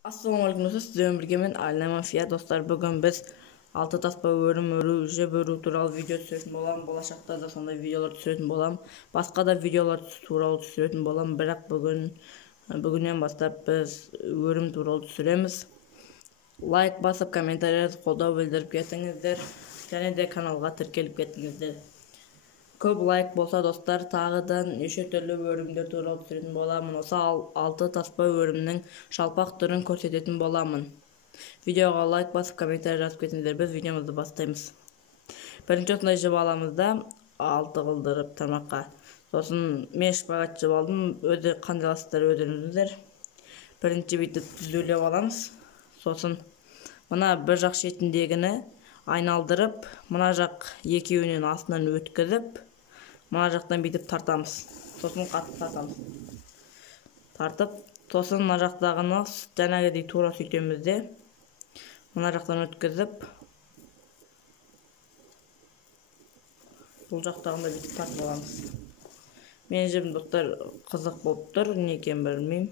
Assalamualaikum dostlar, sizlerle birlikte ben Ailem Afiya dostlar. Bugün biz altı taspa örüm turалы video түсіретін bolam. Болашақта da сондай videolar түсіретін bolam. Басқа да videolar туралы түсіретін bolam. Бірақ бүгіннен бастап біз өрім туралы түсіреміз. Лайк басып, комментария қолдау білдіріп кетіңіздер. Және де каналға тіркеліп кетіңіздер. Көп лайк болса достар, тағыдан неше түрлі өрімдер туралы түсіретін боламын. Осы 6 таспа өрімнің жалпақ түрін көрсететін боламын. Видеоға лайк басып, комментарий жазып кетіңіздер. Біз видеомызды бастаймыз. Бірінші осындай жіп аламыз да 6 қылдырып тармаққа. Сосын мен шпагат жіп алдым. Өздері қандай аласыздар өздеріңіздер. Бірінші бүйтіп түзулеп аламыз. Сосын мына бір жақ шетіндегіні айналдырып, мына жақ екеуінен астынан өткізіп, мына жақтан бүйтіп тартамыз. Сосын қатты тартамыз. Тартып, сосын мына жақтағыны жаңағыдай тура сөйтеміз де, мына жақтан өткізіп, бұл жақтағында бүйтіп тартып аламыз. Мен жібім достар қызық болып тұр, не екенін білмеймін.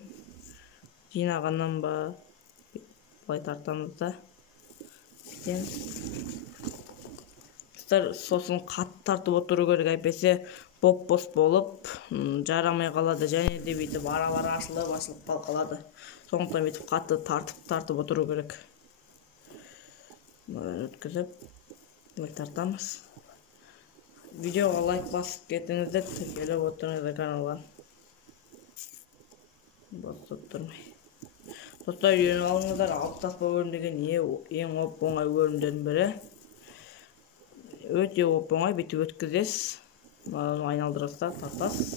Жинағаннан ба, былай тартамыз да. Сосын қатты тартып отыру керек, әйтпесе боп-бос болып жарамай қалады, және де бүйтіп аралары ашылып қалады. Сондықтан бүйтіп қатты тартып отыру керек. Өткізіп, былай тартамыз. Видеоға лайк басып кетіңіздер, тіркеліп отырыңыздар каналға. Босып тұрмай. Достар, үйреніп алыңыздар, алты таспа өрім деген ең оңай өрімдердің бірі. Өте оңай, бүйтіп өткізесіз, айналдырасыздар, тартасыз.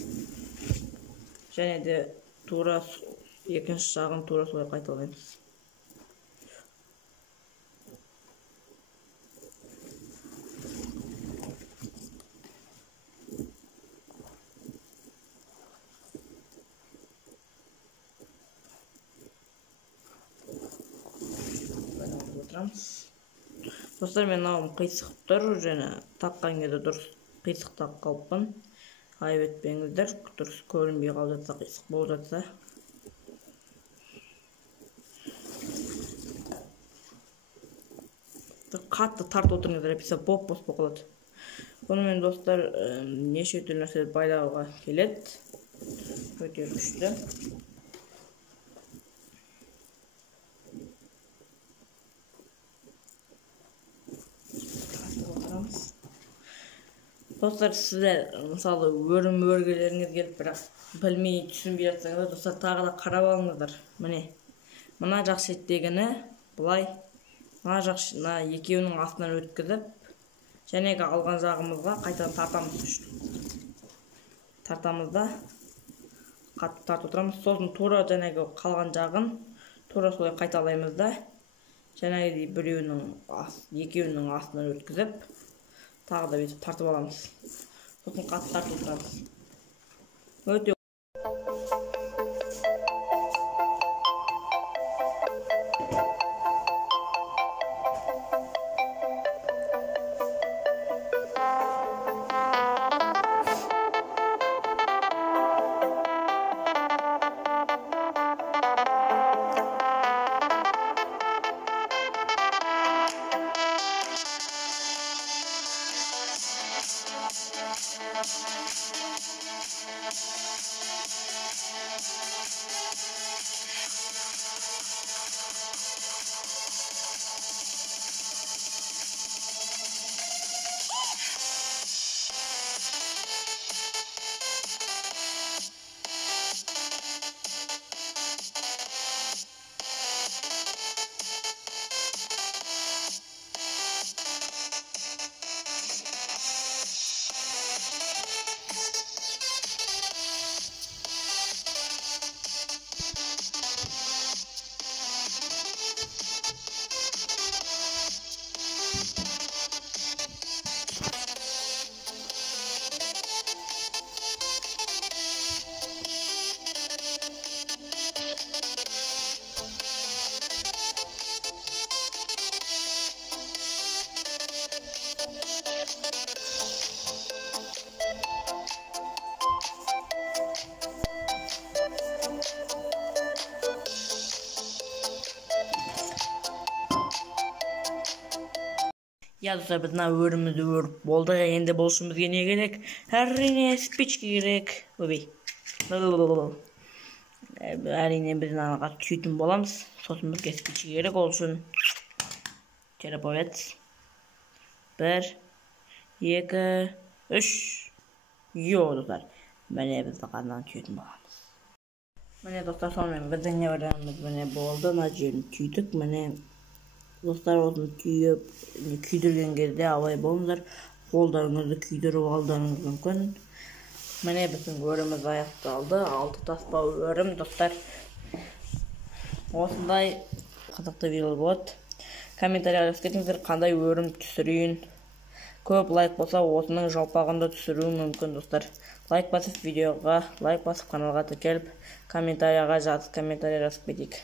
Және де тура екінші жағын тура солай қайталаймыз. Достар, мен ауым қисық тұр, және таққан кезде дұрыс қисық тақ қалыппын. Айып етпеңіздер, дұрыс көрінбей қалып жатса, қисық болып жатса. Қатты тартып отырыңыздар, әйтпесе боп-бос болып қалады. Бұнымен достар, неше түрлі нәрсе байлауға келеді. Өте күшті. Достар, сіздер мысалы өрім өргелеріңіз келіп, бірақ білмей түсінбей жатсаңыздар, достар, тағы да қарап алыңыздар. Міне, мына жақ шеттегіні бұлай, мына жақ екеуінің астынан өткізіп, жәнегі алған жағымызға қайтадан тартамыз. Тартамыз да, қатты тартып отырамыз. Сосын тура жәнегі қалған жағын тура солай қайталаймыз да, жәнегі екеуінің астынан өткізіп, тағы да бүйтіп тартып аламыз. Сосын қатты тартып отырамыз. Өте Ya dostlar biz örümüzü örüp boldu. Endi boluşumuzga ne gerek? Әрине спичка керек. Ой. Әрине biz anaga tüytün bolamız. Sosumuzga спичка gerek olsun. Terapovat. 1 2 3 Yo dostlar. Mene biz qandan tüytün bolamız. Mene dostlar sonra bizden ne öğrenimiz mene boldu. Najın tüydük mene dostlar onu tüyüp küydürgen кезде абай болыңыздар. Қолдарыңызды күйдіріп алдарыңыз мүмкін. Міне біздің өріміз аяқталды. 6 таспа өрім достар. Осындай қызықты видео болады. Комментарийға жазып кетіңіздер қандай өрім түсірейін. Көп лайк болса осының жалпағында түсіруім мүмкін достар. Лайк басып видеоға, лайк басып каналға тіркеліп, комментарийға жазып кетейік.